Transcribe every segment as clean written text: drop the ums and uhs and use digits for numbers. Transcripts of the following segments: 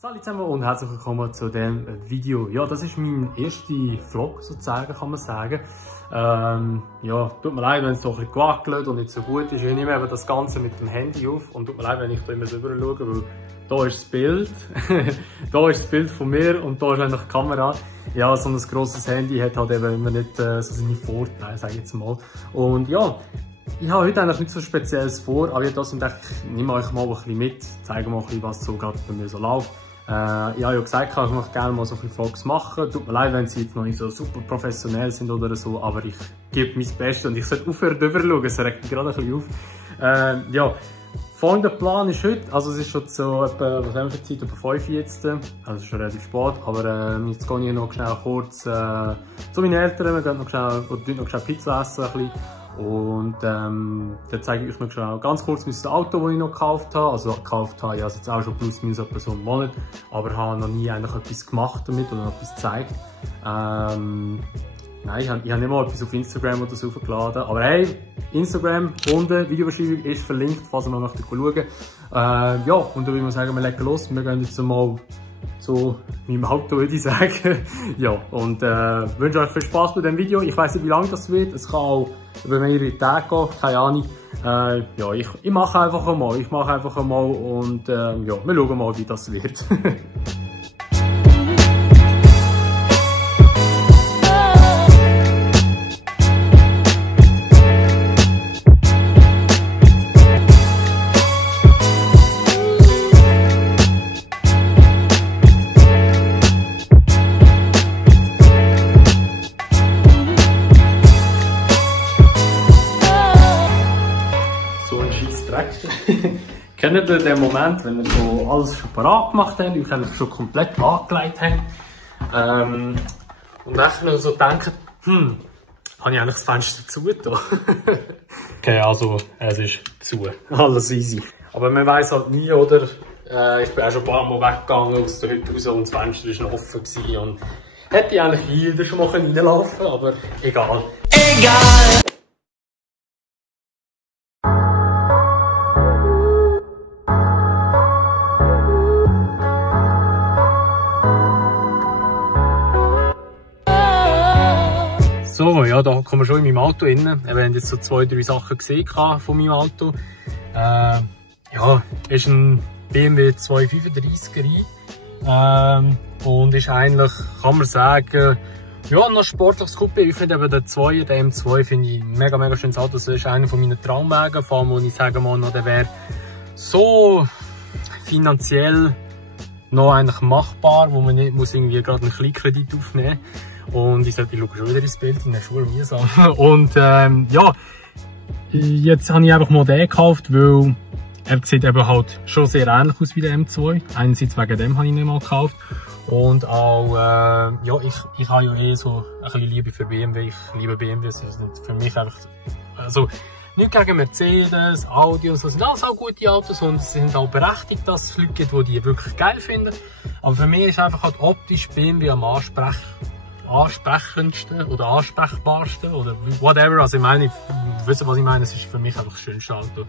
Hallo zusammen und herzlich willkommen zu diesem Video. Ja, das ist mein erster Vlog sozusagen, kann man sagen. Ja, tut mir leid, wenn es so ein bisschen gewackelt und nicht so gut ist. Ich nehme eben das Ganze mit dem Handy auf und tut mir leid, wenn ich da immer so rüber schaue, weil da ist das Bild, da ist das Bild von mir und da ist eigentlich die Kamera. Ja, so ein grosses Handy hat halt eben immer nicht so seine Vorteile, sage ich jetzt mal. Und ja, ich habe heute eigentlich nichts so Spezielles vor, aber ich nehme euch mal ein bisschen mit, zeige mal ein bisschen, was so gerade bei mir so läuft. Ich habe ja gesagt, ich möchte gerne mal so ein bisschen Vlogs machen. Tut mir leid, wenn sie jetzt noch nicht so super professionell sind oder so, aber ich gebe mein Bestes und ich sollte aufhören drüber schauen, es regt mich gerade ein bisschen auf. Ja, folgender Plan ist heute, also es ist schon so etwa, was haben wir für Zeit, etwa 5 jetzt, also es ist schon relativ spät, aber jetzt gehe ich noch schnell kurz zu meinen Eltern, wir gehen noch schnell Pizza essen ein bisschen. Und dann zeige ich euch noch schnell ganz kurz mein Auto, das ich noch gekauft habe. Also gekauft habe ich also jetzt auch schon plus minus etwa so einen Monat, aber habe noch nie eigentlich etwas gemacht damit oder noch etwas gezeigt. Nein, ich habe nicht mal etwas auf Instagram oder so hochgeladen. Aber hey, Instagram unten, Videobeschreibung ist verlinkt, falls ihr noch möchtet schauen. Ja, und dann würde ich sagen, wir legen los. Wir gehen jetzt mal zu meinem Auto, würde ich sagen. Ja, und wünsche euch viel Spaß bei diesem Video. Ich weiss nicht, wie lange das wird. Es kann auch über mehrere Tage gehen, keine Ahnung. Ja, ich mache einfach einmal. Und ja, wir schauen mal, wie das wird. Kennt ihr den Moment, wenn wir so alles schon parat gemacht haben, und wir schon komplett angelegt haben und dann so denken, habe ich eigentlich das Fenster zugetan? Okay, also es ist zu, alles easy. Aber man weiss halt nie, oder? Ich bin auch schon ein paar Mal weggegangen aus der Hütte raus und das Fenster war noch offen gewesen und hätte ich eigentlich jeder schon mal reinlaufen können, aber egal. Egal! So, ja, da kommen wir schon in meinem Auto rein. Wir haben jetzt so 2, 3 Sachen gesehen von meinem Auto. Ja, ist ein BMW 235er und ist eigentlich, kann man sagen, ja, noch ein sportliches Coupé. Ich finde eben den M2 finde ich ein mega schönes Auto. Das ist einer von meinen Traumwagen, vor allem, wo ich sage mal, der wäre so finanziell noch eigentlich machbar, wo man nicht muss irgendwie gerade einen Kleinkredit aufnehmen muss. Und ich schaue schon wieder ins Bild, in der Schule mühsam. Und ja, jetzt habe ich einfach mal den gekauft, weil er sieht eben halt schon sehr ähnlich aus wie der M2. Einerseits wegen dem habe ich ihn mal gekauft. Und auch, ja, ich habe ja eh so ein bisschen Liebe für BMW. Ich liebe BMWs. Das sind für mich einfach, also nicht gegen Mercedes, Audi und so, sind alles auch gute Autos und es sind auch berechtigt, dass es Leute gibt, die wirklich geil finden. Aber für mich ist einfach halt optisch BMW am ansprechendsten oder ansprechbarsten oder whatever. Also ich meine, ihr wisst, was ich meine, es ist für mich einfach das schönste Auto.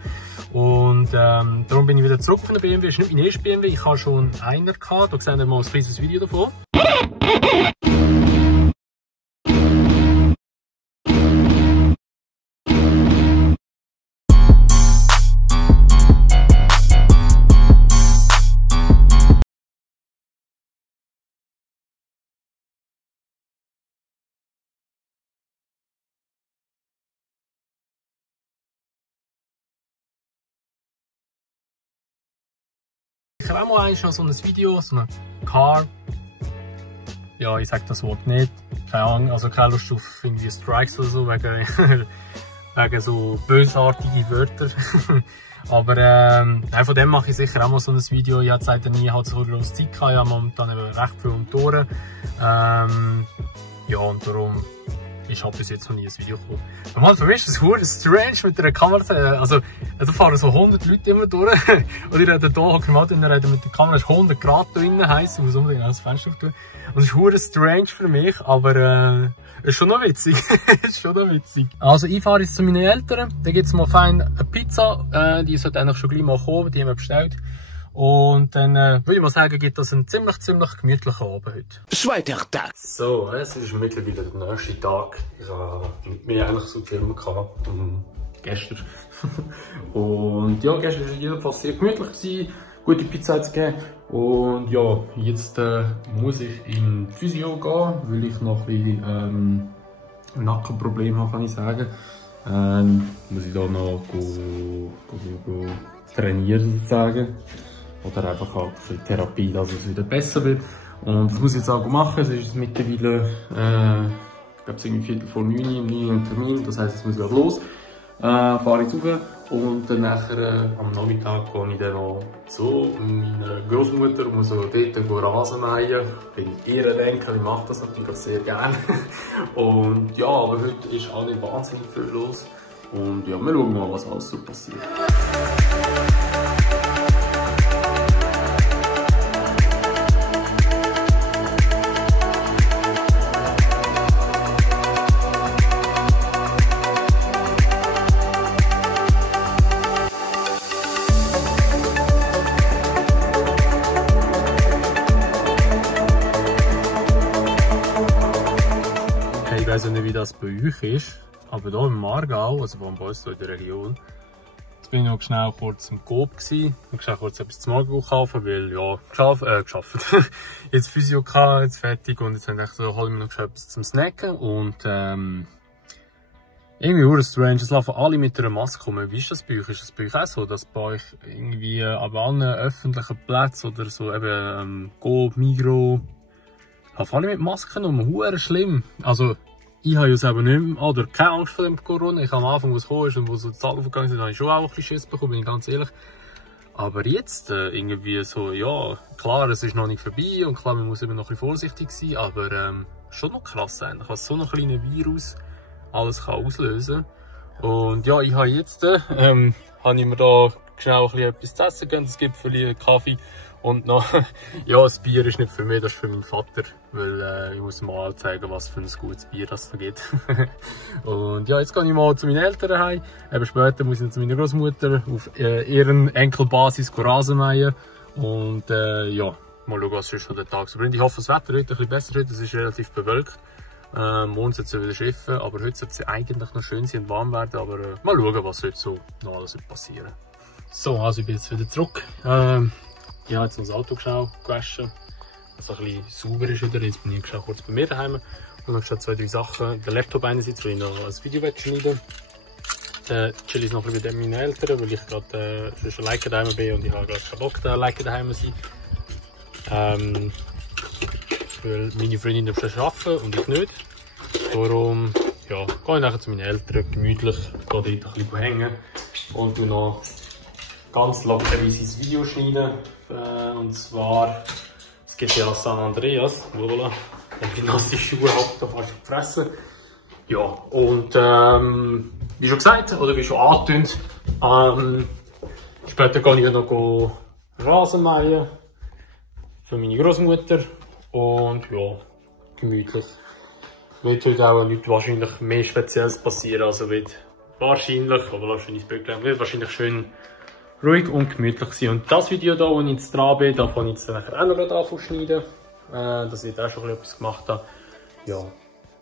Und darum bin ich wieder zurück von der BMW. Das ist nicht mein erster BMW, ich habe schon einer gehabt. Da seht ihr mal ein kleines Video davon. Ich habe auch mal noch so ein Video, so ein Car. Ja, ich sage das Wort nicht. Keine Ahnung, also keine Lust auf irgendwie Strikes oder so, wegen so bösartige Wörter. Aber von dem mache ich sicher auch mal so ein Video. Ich habe seit nie halt so große Zeit gehabt. Ich habe momentan eben recht viel um die Ohren. Ja, und darum ist halt bis jetzt noch nie ein Video gekommen. Normal, für mich ist es verdammt strange mit einer Kamera. Also, da fahren so 100 Leute immer durch. Und ich rede hier, hocke im Auto und rede mit der Kamera, es ist 100 Grad drinnen, heisst, ich muss unbedingt das Fenster auftun. Und es ist verdammt strange für mich, aber ist schon noch witzig. Ist schon noch witzig. Also, ich fahre jetzt zu meinen Eltern. Da gibt es mal fein eine Pizza. Die sollte eigentlich schon gleich mal kommen, die haben wir bestellt. Und dann würde ich mal sagen, gibt das einen ziemlich gemütlichen Abend heute. Zweiter Tag. So, es ist mittlerweile der nächste Tag. Ich habe eigentlich so gefilmt gestern. Und ja, gestern war es jedenfalls sehr gemütlich. Gute Pizza zu geben. Und ja, jetzt muss ich in die Physio gehen, weil ich noch ein bisschen Nackenprobleme habe, kann ich sagen. Muss ich da noch trainieren, sozusagen. Oder einfach halt ein bisschen Therapie, dass es wieder besser wird. Und das muss ich jetzt auch machen. Es ist mittlerweile, ich glaube, es ist irgendwie 8:45, um 9 Uhr ein Termin. Das heisst, jetzt muss ich auch los. Fahre ich rauf. Und dann nachher, am Nachmittag gehe ich dann noch zu meiner Großmutter und muss dort Rasen mähen. Ich bin Ehrenlenker, ich mache das natürlich sehr gerne. Und ja, aber heute ist auch nicht wahnsinnig viel los. Und ja, wir schauen mal, was alles so passiert. Ich weiß nicht, wie das bei euch ist, aber hier im Aargau, also bei uns hier in der Region, jetzt bin ich noch schnell kurz im Coop gsi, noch schnell kurz etwas zum Morgen kaufen, weil ja, geschafft. Jetzt Physio gehabt, jetzt fertig und jetzt habe ich gedacht, hol mir noch schnell etwas zum Snacken und irgendwie hure strange, es laufen alle mit einer Maske rum. Wie ist das bei euch? Ist das bei euch auch so, dass bei euch irgendwie an allen öffentlichen Plätzen oder so eben Coop, Migros, laufen alle mit Masken rum? Hure schlimm. Also ich habe ja selber nicht mehr, oder keine Angst vor dem Corona. Ich habe am Anfang, wo es gekommen ist und wo so die Zahlen aufgegangen sind, habe ich schon auch ein bisschen Schiss bekommen, bin ich ganz ehrlich. Aber jetzt irgendwie so, ja, klar, es ist noch nicht vorbei und klar, man muss eben noch ein bisschen vorsichtig sein, aber schon noch krass eigentlich, was so ein kleiner Virus alles kann auslösen. Und ja, ich habe jetzt, habe ich mir da schnell ein bisschen etwas zu essen gegeben, es gibt für Kaffee. Und noch, ja, das Bier ist nicht für mich, das ist für meinen Vater, weil ich muss ihm mal zeigen, was für ein gutes Bier das da gibt. Und ja, jetzt gehe ich mal zu meinen Eltern heim. Eben später muss ich zu meiner Großmutter auf ihren Enkelbasis Rasen mähen. Und ja, mal schauen, was sonst noch der Tag so bringt. Ich hoffe, das Wetter heute ein bisschen besser wird, es ist relativ bewölkt. Morgen soll es wieder schiffen, aber heute soll es eigentlich noch schön sein und warm werden. Aber mal schauen, was heute so noch alles passieren. So, also ich bin jetzt wieder zurück. Ich habe jetzt noch das Auto gewaschen, dass es ein bisschen sauber ist wieder. Jetzt bin ich kurz bei mir daheim und noch 2, 3 Sachen. Der Laptop einerseits, wo ich noch ein Video schneiden. Dann chill ich noch ein bisschen bei meinen Eltern, weil ich gerade schon alleine daheim bin und ich habe gerade keinen Bock, alleine daheim zu sein. Weil meine Freundin schon arbeiten und ich nicht. Darum ja, gehe ich nachher zu meinen Eltern gemütlich, gehe dort ein bisschen hängen und noch ganz lockerweises Video schneiden. Und zwar, es geht ja San Andreas, voilà, und die nasse Schuhe habe ich da fast gefressen. Ja, und wie schon gesagt, oder wie schon angetönt, später gehe ich noch Rasen mähen für meine Großmutter und ja, gemütlich. Wird heute auch nicht wahrscheinlich mehr Spezielles passieren, also wird wahrscheinlich, aber wahrscheinlich wird wahrscheinlich schön ruhig und gemütlich sein. Und das Video hier, wo ich jetzt dran bin, da kann ich jetzt nachher auch noch anfangen schneiden. Dass ich da schon etwas gemacht habe. Ja.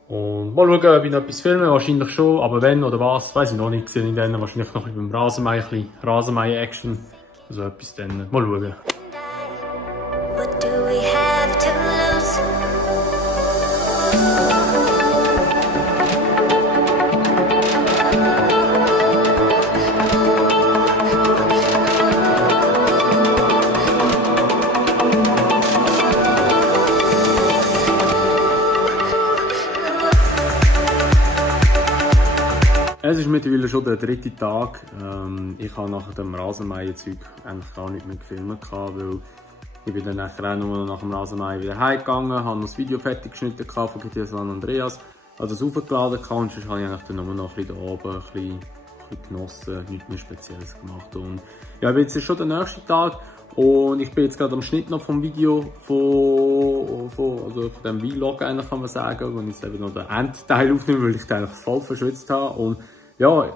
Und mal schauen, ob ich noch etwas filme, wahrscheinlich schon, aber wenn oder was, weiß ich noch nicht. Ich dann wahrscheinlich noch beim Rasenmähen, ein bisschen Rasenmähen-Action. Also etwas dann, mal schauen. What do we have to lose? Es ist mittlerweile schon der 3. Tag. Ich habe nach dem Rasenmähen-Zeug eigentlich gar nicht mehr gefilmt, weil ich bin dann nachher auch nur nach dem Rasenmähen wieder heimgegangen, habe noch das Video fertig geschnitten von GTA San Andreas, habe das aufgeladen und sonst habe ich eigentlich dann nur noch ein bisschen da oben ein bisschen genossen, nichts mehr Spezielles gemacht. Und ja, jetzt ist schon der nächste Tag und ich bin jetzt gerade am Schnitt noch vom Video von dem Vlog eigentlich, kann man sagen, wo ich jetzt eben noch den Endteil aufnehme, weil ich den eigentlich voll verschwitzt habe. Und ja,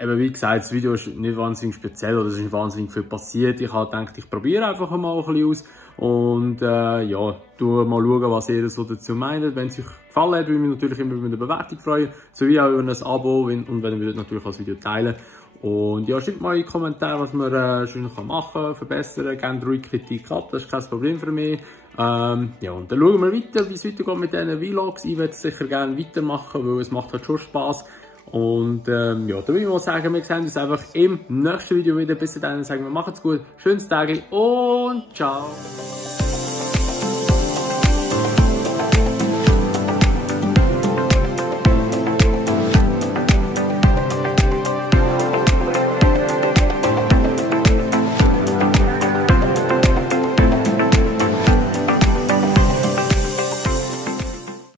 eben wie gesagt, das Video ist nicht wahnsinnig speziell oder es ist nicht wahnsinnig viel passiert. Ich habe gedacht, ich probiere einfach mal ein bisschen aus und ja, tu mal schauen, was ihr so dazu meint. Wenn es euch gefallen hat, würde ich mich natürlich immer über eine Bewertung freuen, sowie auch über ein Abo und wenn ihr natürlich das Video teilen. Und ja, schreibt mal in die Kommentare, was man schön machen kann, verbessern, gerne ruhig Kritik ab, das ist kein Problem für mich. Ja, und dann schauen wir weiter, wie es weitergeht mit diesen Vlogs. Ich werde es sicher gerne weitermachen, weil es macht halt schon Spass. Und ja, da würde ich mal sagen, wir sehen uns einfach im nächsten Video wieder. Bis dahin sagen wir, macht's gut, schönes Tag und ciao!